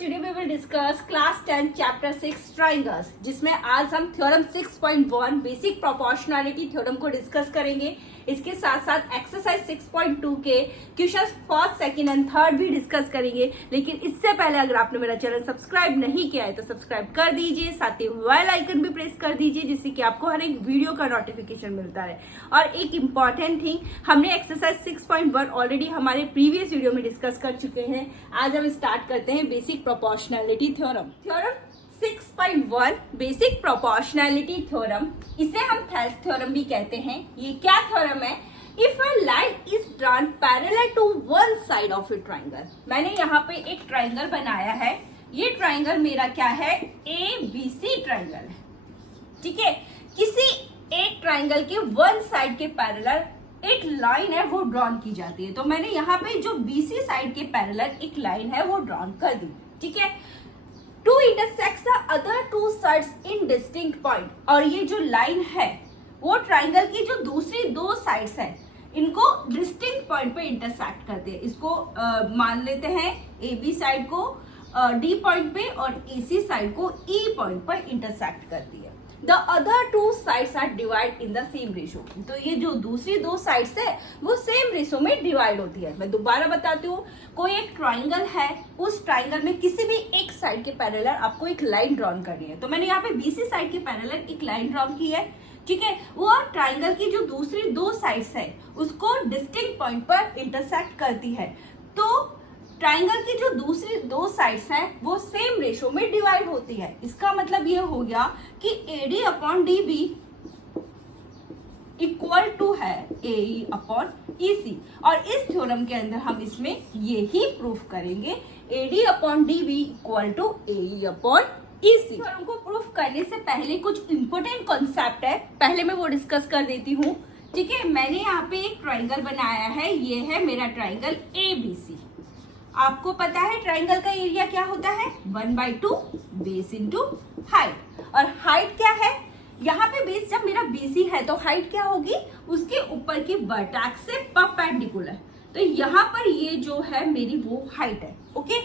today we will discuss class 10 chapter 6 triangles, जिसमें आज हम थ्योरम 6.1 बेसिक प्रोपोर्शनैलिटी थ्योरम को डिस्कस करेंगे। इसके साथ साथ एक्सरसाइज 6.2 के questions first, second and third भी डिस्कस करेंगे। लेकिन इससे पहले अगर आपने मेरा चैनल सब्सक्राइब नहीं किया है तो सब्सक्राइब कर दीजिए, साथ ही बेल आइकन भी प्रेस कर दीजिए जिससे कि आपको हर एक वीडियो का नोटिफिकेशन मिलता है। और एक इम्पॉर्टेंट थिंग, हमने एक्सरसाइज 6.1 ऑलरेडी हमारे प्रीवियस वीडियो में डिस्कस कर चुके हैं। आज हम स्टार्ट करते हैं basic proportionality theorem. Theorem 6.1 basic proportionality theorem, इसे हम थेल्स थ्योरम भी कहते हैं। ये क्या थ्योरम है? If a line is drawn parallel to one side of a triangle, मैंने यहाँ पे एक ट्राइंगल बनाया है। ये ट्राइंगल मेरा क्या है? ABC ट्राइंगल है। ठीक है, किसी एक ट्राइंगल के वन साइड के पैरेलल एक लाइन है वो ड्रॉन की जाती है। तो मैंने यहाँ पे जो BC साइड के पैरेलल एक लाइन है वो ड्रॉन कर दी। ठीक है, to intersect the other two sides in distinct point, और ये जो लाइन है वो ट्राइंगल की जो दूसरी दो साइड्स है इनको डिस्टिंक्ट पॉइंट पे इंटरसेक्ट करते हैं। इसको मान लेते हैं AB साइड को D पॉइंट पे और AC साइड को E पॉइंट पर इंटरसेक्ट करती है। The other two sides are divide in the same ratio, तो ये जो दूसरी दो साइड्स है वो सेम रेशो में डिवाइड होती है। मैं दोबारा बताती हूँ, कोई एक ट्राइंगल है, उस ट्राइंगल में किसी भी एक साइड के पैरेलल आपको एक लाइन ड्रॉन करनी है। तो मैंने यहाँ पे BC साइड के पैरेलल एक लाइन ड्रॉन की है। ठीक है, वो ट्राइंगल की जो दूसरी दो साइड्स है उसको डिस्टिंक्ट पॉइंट पर इंटरसेक्ट करती है। तो ट्राइंगल की जो दूसरी दो साइड्स हैं वो सेम रेशो में डिवाइड होती है। इसका मतलब ये हो गया कि AD upon DB equal to है AE अपॉन EC, और इस थ्योरम के अंदर हम इसमें ये ही प्रूफ करेंगे, AD upon DB equal to AE upon EC। Theorem को प्रूफ करने से पहले कुछ इंपॉर्टेंट कॉन्सेप्ट है, पहले मैं वो डिस्कस कर देती हूँ। ठीक है, मैंने यहाँ पे एक ट्राइंगल बनाया है, ये है मेरा ट्राइंगल ABC। आपको पता है ट्राइंगल का एरिया क्या होता है? 1/2 बेस इंटू हाइट। और हाइट क्या है? यहाँ पे बेस जब मेरा BC है तो हाइट क्या होगी? उसके ऊपर की वर्टेक्स से परपेंडिकुलर। तो यहाँ पर ये जो है मेरी वो हाइट है। ओके,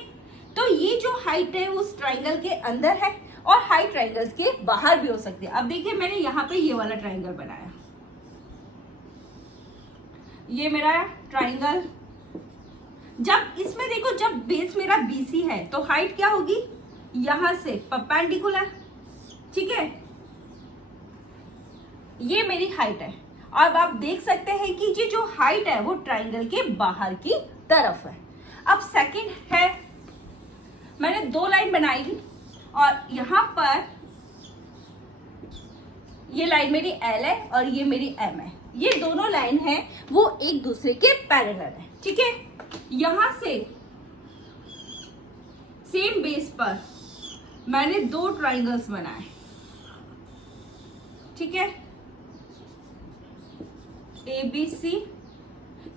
तो ये जो हाइट है उस ट्राइंगल के अंदर है और हाइट ट्राइंगल्स के बाहर भी हो सकती है। अब देखिए, मैंने यहाँ पे ये वाला ट्राइंगल बनाया, ये मेरा ट्राइंगल। जब इसमें देखो, जब बेस मेरा BC है तो हाइट क्या होगी? यहां से परपेंडिकुलर। ठीक है, ये मेरी हाइट है। अब आप देख सकते हैं कि ये जो हाइट है वो ट्राइंगल के बाहर की तरफ है। अब सेकंड है, मैंने दो लाइन बनाई और यहां पर ये लाइन मेरी L है और ये मेरी M है। ये दोनों लाइन है वो एक दूसरे के पैरेलल है। ठीक है, यहां से सेम बेस पर मैंने दो ट्राइंगल्स बनाए। ठीक है, ABC,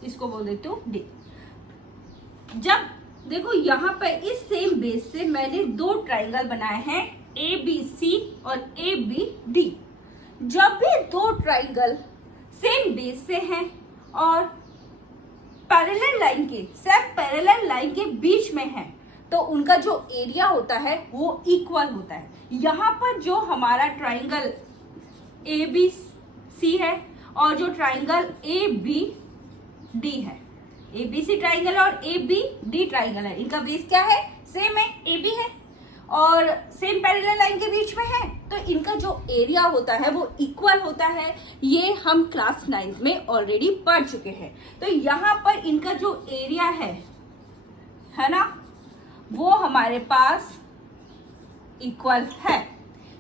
इसको बोल देती हूँ D। जब देखो यहां पर इस सेम बेस से मैंने दो ट्राइंगल बनाए हैं ABC और ABD। जब भी दो ट्राइंगल सेम बेस से हैं और पैरेलल लाइन के पैरेलल लाइन के बीच में है तो उनका जो एरिया होता है वो इक्वल होता है। यहाँ पर जो हमारा ट्राइंगल ABC है और जो ट्राइंगल ABD है, ABC ट्राइंगल और ABD ट्राइंगल है, इनका बेस क्या है? सेम है, AB है और सेम पैरेलल लाइन के बीच में है, तो इनका जो एरिया होता है वो इक्वल होता है। ये हम क्लास 9 में ऑलरेडी पढ़ चुके हैं। तो यहाँ पर इनका जो एरिया है ना, वो हमारे पास इक्वल है।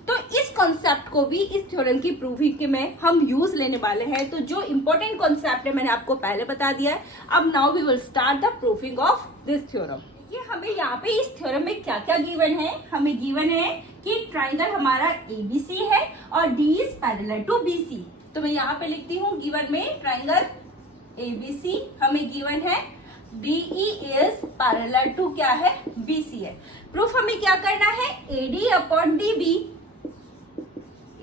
तो इस कॉन्सेप्ट को भी इस थ्योरम की प्रूविंग में हम यूज लेने वाले हैं। तो जो इंपॉर्टेंट कॉन्सेप्ट है मैंने आपको पहले बता दिया है। अब now we will start the proofing of this theorem. ये हमें यहाँ पे इस थ्योरम में क्या क्या गिवन है? हमें गिवन है कि ट्राइंगल हमारा ABC है और D is parallel to BC। तो मैं यहाँ पे लिखती हूँ गिवन में ट्राइंगल ABC हमें गिवन है, DE इज पैरेलल टू क्या है? BC है। प्रूफ हमें क्या करना है? AD upon DB,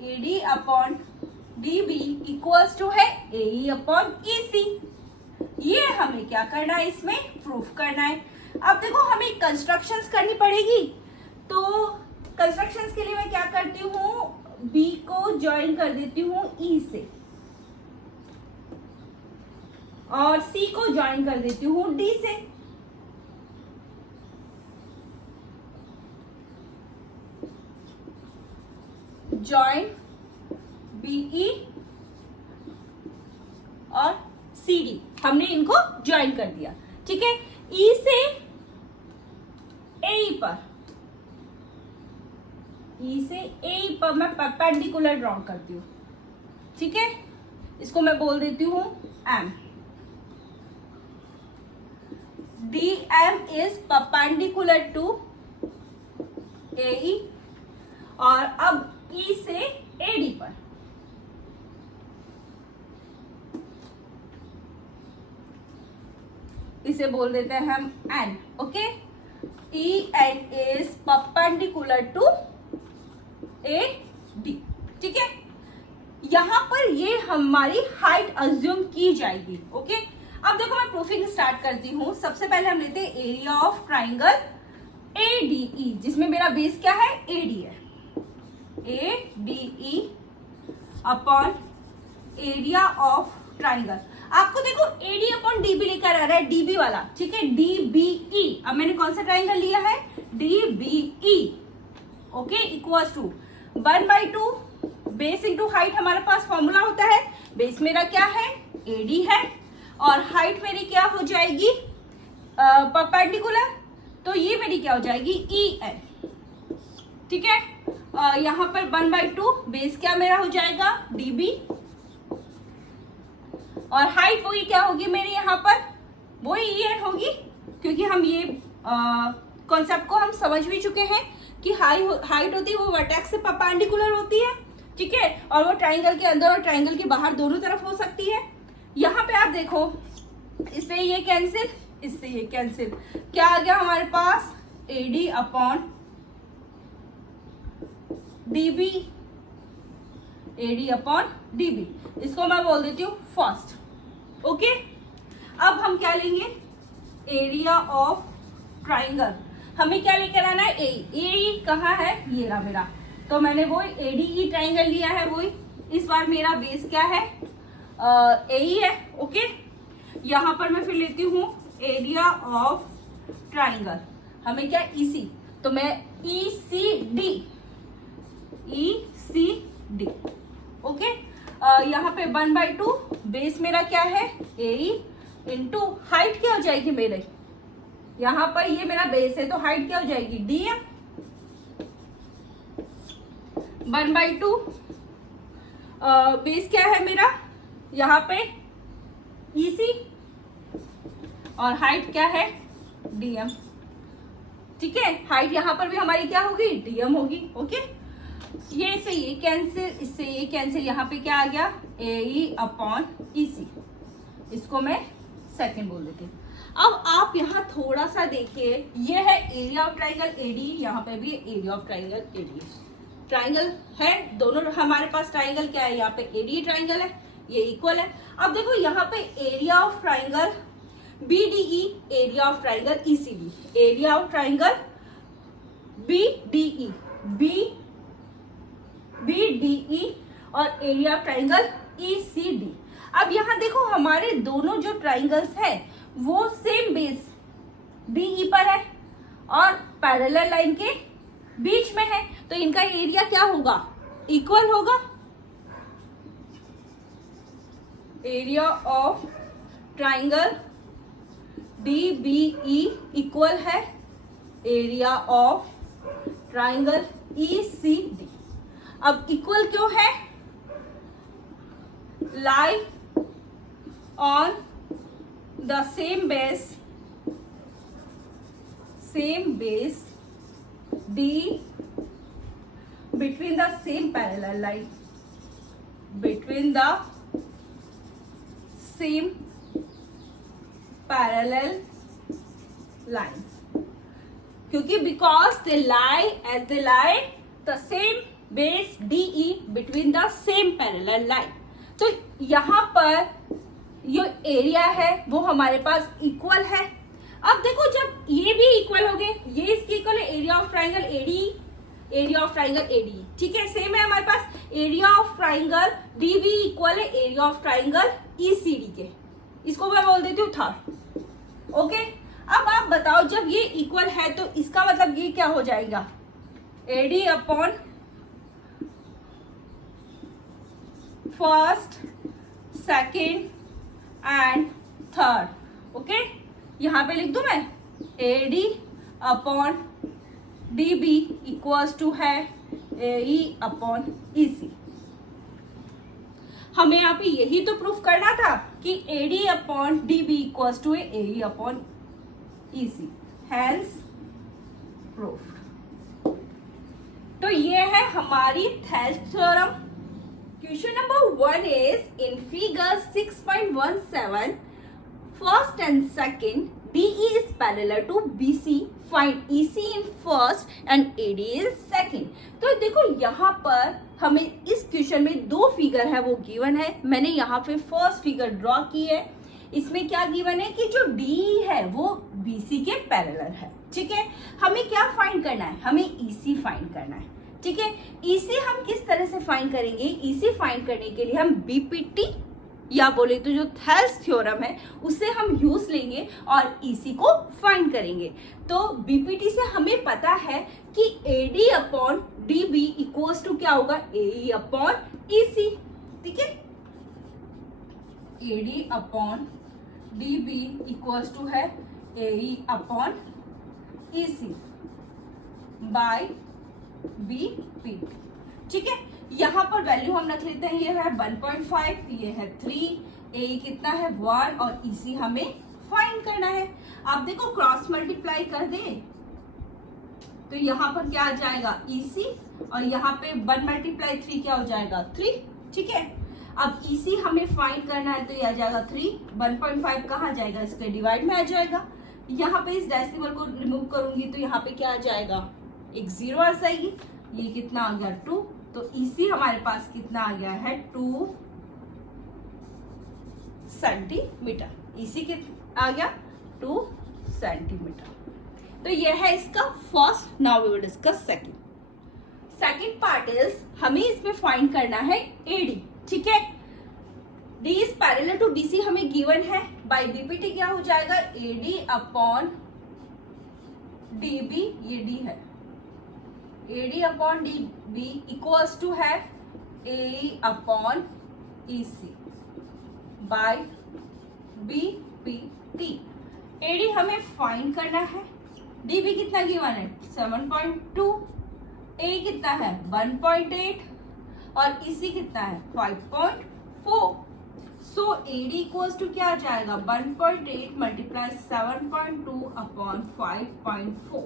AD upon DB equals to है AE अपॉन EC। ये हमें क्या करना है? इसमें प्रूफ करना है। अब देखो हमें कंस्ट्रक्शंस करनी पड़ेगी, तो कंस्ट्रक्शंस के लिए मैं क्या करती हूँ, बी को ज्वाइन कर देती हूँ ई से और सी को ज्वाइन कर देती हूँ डी से। ज्वाइन बीई और सी डी, हमने इनको ज्वाइन कर दिया। ठीक है, ई से ए पर, ई से ए पर मैं परपेंडिकुलर ड्रॉ करती हूँ। ठीक है, इसको मैं बोल देती हूँ M. D M is perpendicular to A, और अब ई से ए डी पर, इसे बोल देते हैं हम N. Okay, E N is perpendicular to A D. ठीक है, यहां पर ये हमारी हाइट अज्यूम की जाएगी। ओके, अब देखो मैं प्रूफिंग स्टार्ट करती हूं। सबसे पहले हम लेते हैं एरिया ऑफ ट्राइंगल एडीई, जिसमें मेरा बेस क्या है, एडी है। ADE upon area of triangle. आपको देखो AD अपॉन DB लेकर आ रहा है, DB वाला। ठीक है, DBE। अब मैंने कौन सा ट्राइंगल लिया है, DBE। Okay, equals to 1/2 base into height. हमारे पास फॉर्मूला होता है, बेस मेरा क्या है, AD है, और हाइट मेरी क्या हो जाएगी, परपेंडिकुलर, तो ये मेरी क्या हो जाएगी, EN। ठीक है, यहाँ पर 1/2 बेस क्या मेरा हो जाएगा, DB, और हाइट वही क्या होगी मेरी, यहाँ पर वही EN होगी, क्योंकि हम ये कॉन्सेप्ट को हम समझ भी चुके हैं कि हाइट होती है वो वर्टेक्स से परपेंडिकुलर होती है। ठीक है, और वो ट्राइंगल के अंदर और ट्राइंगल के बाहर दोनों तरफ हो सकती है। यहाँ पे आप देखो, इससे ये कैंसिल, इससे ये कैंसिल, क्या आ गया हमारे पास, AD upon DB, AD upon DB। इसको मैं बोल देती हूँ फर्स्ट। ओके, अब हम क्या लेंगे, एरिया ऑफ ट्राइंगल। हमें क्या लेकर आना है, ए कहाँ है, ये रहा मेरा, तो मैंने वो ADE ट्राइंगल लिया है। वही इस बार मेरा बेस क्या है, AE है। ओके, यहाँ पर मैं फिर लेती हूँ एरिया ऑफ ट्राइंगल। हमें क्या, EC, तो मैं ECD, ECD। ओके, यहाँ पे 1/2 बेस मेरा क्या है, AE, इंटू हाइट क्या हो जाएगी मेरे, यहाँ पर ये मेरा बेस है तो हाइट क्या हो जाएगी, DM। 1/2 बेस क्या है मेरा, यहाँ पे EC, और हाइट क्या है, DM। ठीक है, हाइट यहाँ पर भी हमारी क्या होगी, DM होगी। ओके, ये से ये कैंसिल, इससे ये कैंसिल, यहाँ पे क्या आ गया, AE अपॉन EC। इसको मैं सेकंड बोल देती हूँ। अब आप यहाँ थोड़ा सा देखिए, ये है एरिया ऑफ ट्राइंगल AD, यहाँ पे भी area of triangle AD। Triangle है दोनों हमारे पास, ट्राइंगल क्या है, यहाँ पे AD ट्राइंगल है, ये इक्वल है। अब देखो यहाँ पे area of triangle BDE, area of triangle ECD, area of triangle BDE, BDE, और एरिया ऑफ ट्राइंगल ECD। अब यहाँ देखो हमारे दोनों जो ट्राइंगल्स है वो सेम बेस DE पर है और पैरेलल लाइन के बीच में है, तो इनका एरिया क्या होगा, इक्वल होगा। Area of triangle DBE equal है एरिया ऑफ ट्राइंगल ECD। अब इक्वल क्यों है, lie on the same base D between the same parallel line, between the same parallel lines, क्योंकि because they lie the same base DE between the same parallel line, तो यहाँ पर ये area है वो हमारे पास इक्वल है। अब देखो जब ये भी इक्वल हो गए, ये इसके इक्वल है area of triangle AD, area of triangle AD, ठीक है। सेम है हमारे पास area of triangle DB equal है एरिया ऑफ ट्राइंगल ईसीडी के, इसको मैं बोल देती हूँ थर्ड। ओके, अब आप बताओ जब ये इक्वल है तो इसका मतलब ये क्या हो जाएगा, AD upon first, second and third. Okay, यहां पे लिख दूं मैं AD upon DB equals to है एई अपॉन ईसी। हमें यहाँ पे यही तो प्रूफ करना था कि AD upon DB equals to AE upon EC, hence proof. तो ये है हमारी Thales theorem. Question number 1 is in figure 6.17, first and second DE is parallel to BC. Find EC in first and AD is second. तो देखो यहाँ पर हमें इस क्वेश्चन में दो फिगर है वो गिवन है। मैंने यहाँ पे फर्स्ट फिगर ड्रॉ की है। इसमें क्या गिवन है कि जो DE है वो BC के पैरेलल है, ठीक है। हमें क्या फाइंड करना है, हमें EC फाइंड करना है, ठीक है। इसे हम किस तरह से फाइंड करेंगे, इसे फाइंड करने के लिए हम बीपीटी या बोले तो जो थेल्स थ्योरम है उसे हम यूज लेंगे और इसी को फाइंड करेंगे। तो बीपीटी से हमें पता है कि AD upon DB equals to क्या होगा, एई अपॉन ईसी, ठीक है। AD upon DB equals to है AE upon EC by BP, ठीक है। यहाँ पर वैल्यू हम रख लेते हैं, ये है 1.5, ये है 3, ए कितना है 1 और इसी हमें फाइंड करना है। आप देखो क्रॉस मल्टीप्लाई कर दे तो यहाँ पर क्या आ जाएगा इसी, और यहाँ पे 1 मल्टीप्लाई 3 क्या हो जाएगा 3, ठीक है। अब इसी हमें फाइंड करना है तो ये आ जाएगा 3, 1.5 कहाँ जाएगा, इसके डिवाइड में आ जाएगा। यहाँ पे इस डेसिमल को रिमूव करूंगी तो यहाँ पे क्या आ जाएगा, एक 0 आ जाएगी। ये कितना आ गया 2, तो इसी हमारे पास कितना आ गया है 2 सेंटीमीटर। इसी कितना आ गया 2 सेंटीमीटर। तो ये है इसका first. Now we will discuss second. Second part is हमें इसमें फाइंड करना है एडी, ठीक है। D is parallel to BC हमें गिवन है, बाय बीपीटी क्या हो जाएगा एडी अपॉन डीबी, ये डी है, AD upon D B equals to है A upon EC by B P T. AD हमें फाइंड करना है, डीबी कितना गिवन है 7.2, ए कितना है 1.8 और ईसी कितना है 5.4। सो एडी इक्वल्स टू क्या आ जाएगा 1.8 मल्टीप्लाई 7.2 अपॉन 5.4।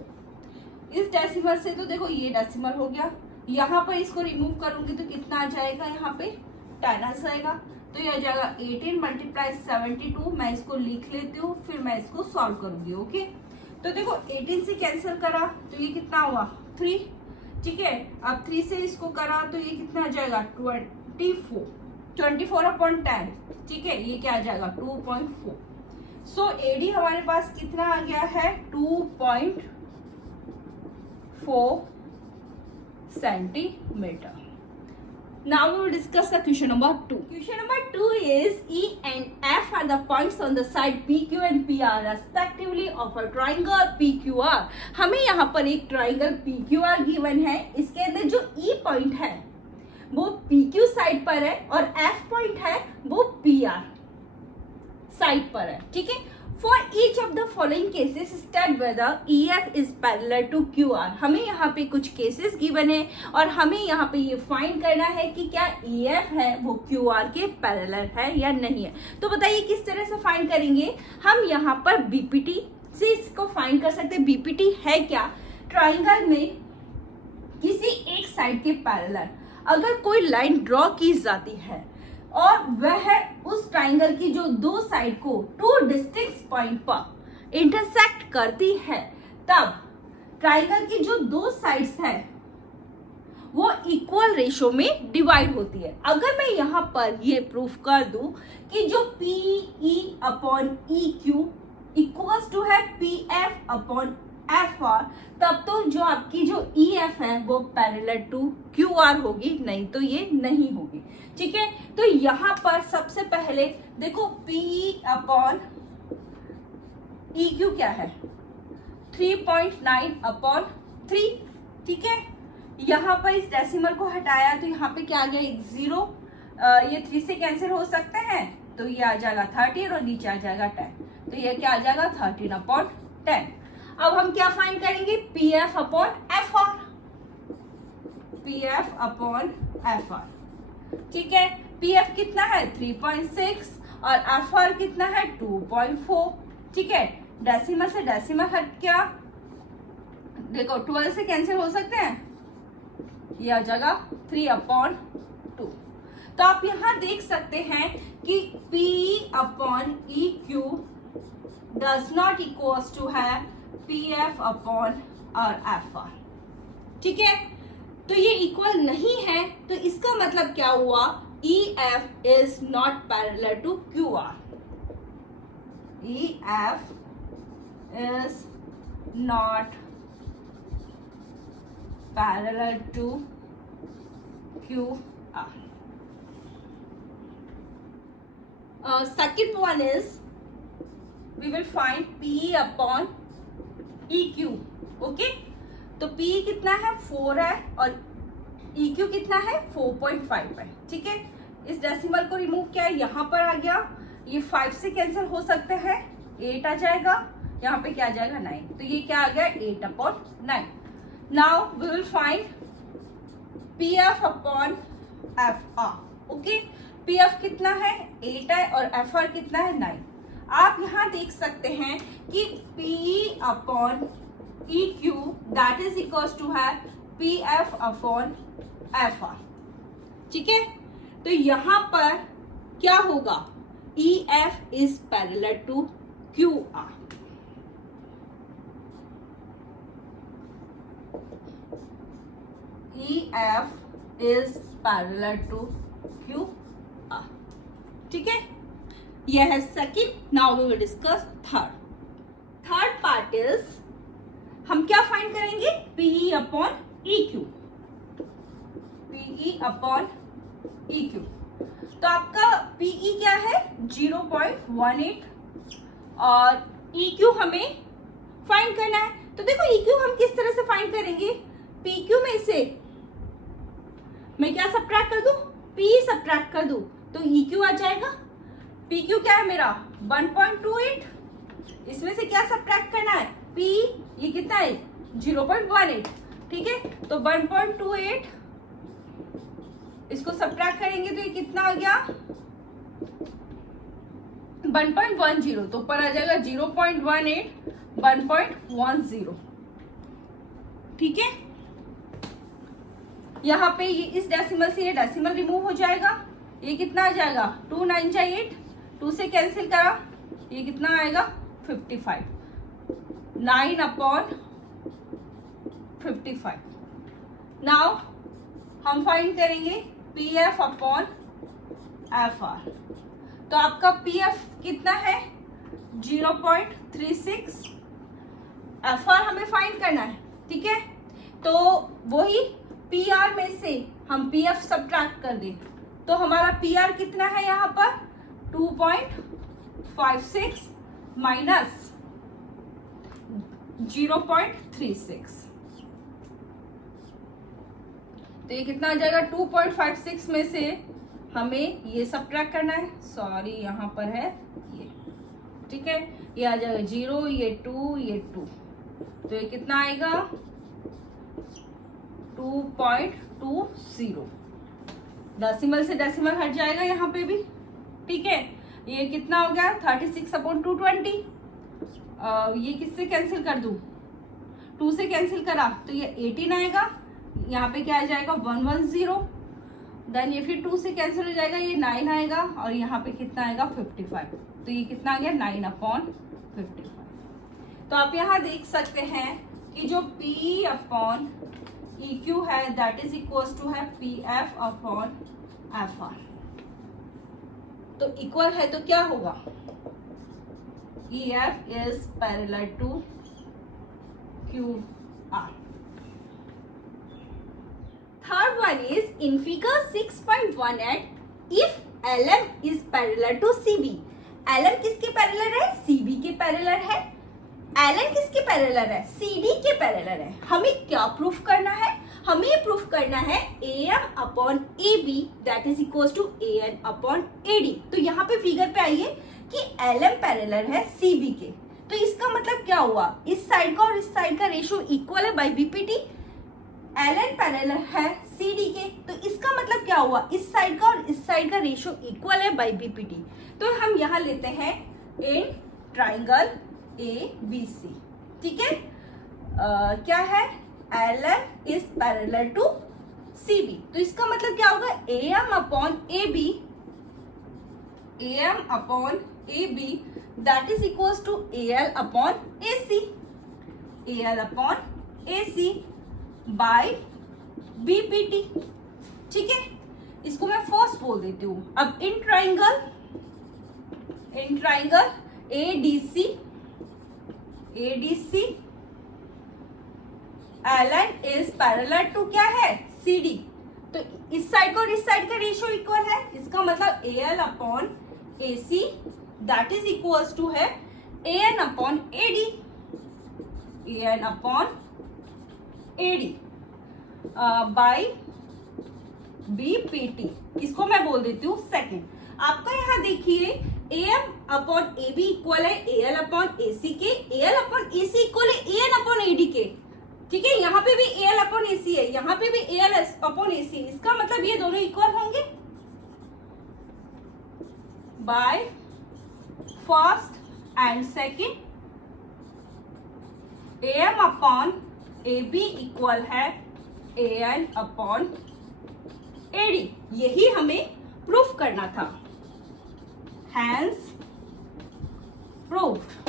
इस डेसिमल से तो देखो ये डेसिमल हो गया, यहाँ पर इसको रिमूव करूंगी तो कितना आ जाएगा, यहाँ पे 10 आ जाएगा। तो ये आ जाएगा 18 मल्टीप्लाई 72। मैं इसको लिख लेती हूँ फिर मैं इसको सॉल्व करूंगी, ओके। तो देखो 18 से कैंसिल करा तो ये कितना हुआ 3, ठीक है। अब 3 से इसको करा तो ये कितना आ जाएगा 24 अपॉन 10, ठीक है। ये क्या आ जाएगा 2.4। सो एडी हमारे पास कितना आ गया है 2.4 centimeter. Now we will discuss the question number 2. Question number 2 is E and F are the points on the side PQ and PR respectively of a triangle PQR. हमें यहाँ पर एक ट्राइंगल PQR गिवन है, इसके अंदर जो E point है वो PQ साइड पर है और F पॉइंट है वो PR साइड पर है, ठीक है। For each of the following cases, state whether EF is parallel to QR. हमें यहाँ पे कुछ केसेस गिवन है और हमें यहाँ पे ये फाइंड करना है कि क्या EF है वो QR के पैरेलल है या नहीं है। तो बताइए किस तरह से फाइंड करेंगे। हम यहाँ पर BPT से इसको फाइंड कर सकते हैं। BPT है क्या, ट्राइंगल में किसी एक साइड के पैरेलल अगर कोई लाइन ड्रॉ की जाती है और वह उस ट्राइंगल की जो दो साइड को 2 डिस्टिंक्ट पॉइंट पर इंटरसेक्ट करती है, तब ट्राइंगल की जो दो साइड्स है वो इक्वल रेशो में डिवाइड होती है। अगर मैं यहाँ पर ये प्रूफ कर दूं कि जो PE upon EQ equals to है P F upon F R, तब तो जो आपकी जो ई एफ है वो पैरेलल टू क्यू आर होगी, नहीं तो ये नहीं होगी। ठीक है, तो यहां पर सबसे पहले देखो पी अपॉन ई क्यू क्या है 3.9 अपॉन 3। ठीक है, यहाँ पर इस डेसिमल को हटाया तो यहाँ पे क्या आ गया, एक 0, ये 3 से कैंसिल हो सकते हैं, तो ये आ जाएगा 13 और नीचे आ जाएगा 10, तो ये क्या आ जाएगा 13 अपॉन 10। अब हम क्या फाइंड करेंगे, P F upon F are, P F upon F R. ठीक है, पी एफ कितना है 3.6 और एफ आर कितना है 2.4। ठीक है, डेसिमल से डेसिमल हट गया, देखो 12 से कैंसिल हो सकते हैं, ये आ जाएगा 3 अपॉन 2। तो आप यहां देख सकते हैं कि P upon E Q does not equals to है पी एफ अपॉन और एफ आर। ठीक है, तो ये इक्वल नहीं है, तो इसका मतलब क्या हुआ, E F is not parallel to Q R, E F is not parallel to QR. Second one is we will find P upon EQ. Okay, तो P कितना है 4 है और EQ कितना है 4.5 है। ठीक है, इस डेसिमल को रिमूव किया, यहाँ पर आ गया, ये 5 से कैंसिल हो सकते हैं, 8 आ जाएगा, यहाँ पे क्या आ जाएगा 9, तो ये क्या आ गया 8 upon 9। Now we will find PF upon FR. Okay, PF कितना है 8 है और FR कितना है 9। आप यहाँ देख सकते हैं कि PE upon EQ that is equals to है PF अपॉन FR। ठीक है, तो यहाँ पर क्या होगा, EF is parallel to QR। EF is parallel to QR. ठीक है, यह है second. Now we will discuss third part is हम क्या फाइंड करेंगे, PE upon EQ, PE upon EQ। तो आपका PE क्या है 0.18 और EQ हमें फाइंड करना है। तो देखो EQ हम किस तरह से फाइंड करेंगे, PQ में से मैं क्या सब्ट्रैक्ट कर दूं, P सब्ट्रैक्ट कर दूं तो EQ आ जाएगा। PQ क्या है मेरा 1.28, इसमें से क्या सब्ट्रैक्ट करना है P, ये कितना है 0.18। ठीक है, तो 1.28 इसको सब्ट्रैक्ट करेंगे तो ये कितना आ गया 1.10, तो ऊपर आ जाएगा 0.18 1.10। ठीक है, यहाँ पे ये इस डेसिमल से ये डेसिमल रिमूव हो जाएगा, ये कितना आ जाएगा 2 9 जा 8, 2 से कैंसिल करा, ये कितना आएगा 55, 9 अपॉन 55। नाउ हम फाइंड करेंगे PF अपॉन FR। तो आपका PF कितना है 0.36, FR हमें फाइंड करना है। ठीक है, तो वही PR में से हम PF सब्ट्रैक्ट कर दें तो हमारा PR कितना है यहाँ पर 2.56 माइनस 0.36, तो ये कितना आ जाएगा 2.56 में से हमें ये सब्ट्रैक्ट करना है, सॉरी यहाँ पर है ये। ठीक है, ये आ जाएगा 0, ये 2, ये 2, तो ये कितना आएगा 2.20। डेसिमल से डेसिमल हट जाएगा यहाँ पे भी। ठीक है, ये कितना हो गया 36 अपॉन 220, ये किससे कैंसिल कर दूं 2 से कैंसिल करा तो ये 18 आएगा, यहाँ पे क्या आ जाएगा 110, देन ये फिर 2 से कैंसिल हो जाएगा, ये 9 आएगा और यहाँ पे कितना आएगा 55, तो ये कितना आ गया 9 अपॉन 55। तो आप यहाँ देख सकते हैं कि जो P अपॉन EQ है दैट इज इक्वल्स टू है PF अपॉन FR। तो इक्वल है तो क्या होगा EF is parallel to QR. Third one is in figure 6.18, if LM is parallel to CB. LM किसके पैरेलल है? CB के पैरेलल है. LN किसके पैरेलल है? CD के पैरेलल है. हमें क्या प्रूफ करना है? हमें प्रूफ करना है AM upon AB that is equal to AN upon AD. तो यहाँ पे फिगर पे आइए कि LM पैरेलल है CB के. तो इसका मतलब क्या हुआ? इस साइड का और इस साइड का रेशियो इक्वल है बाय BPT. LN पैरेलल है CD के, तो इसका मतलब क्या हुआ? इस साइड का और इस साइड का रेशियो इक्वल है बाय BPT. तो हम यहाँ लेते हैं इन ट्राइंगल ABC. ठीक है, क्या है? LM is parallel to CB. तो इसका मतलब क्या होगा? AM upon AB, AM upon AB that is equal to AL upon AC, AL upon AC by BPT. ठीक है, इसको मैं फर्स्ट बोल देती हूँ. अब in triangle ADC LN is parallel to क्या है? CD. तो इस साइड का और इस साइड का रेशियो इक्वल है. इसका मतलब AL upon AC that is equal to है AN upon AD, AN upon AD by BPT. इसको मैं बोल देती हूँ सेकेंड. आपका यहाँ देखिए AM अपॉन AB इक्वल है AL अपॉन AC के, AL अपॉन AC इक्वल है AN अपॉन AD के. ठीक है, यहाँ पे भी AL अपॉन AC है, यहाँ पे भी AL अपॉन AC. इसका मतलब ये दोनों इक्वल होंगे by first and second. AM upon AB equal है AN अपॉन AD. यही हमें प्रूफ करना था. Hence proved.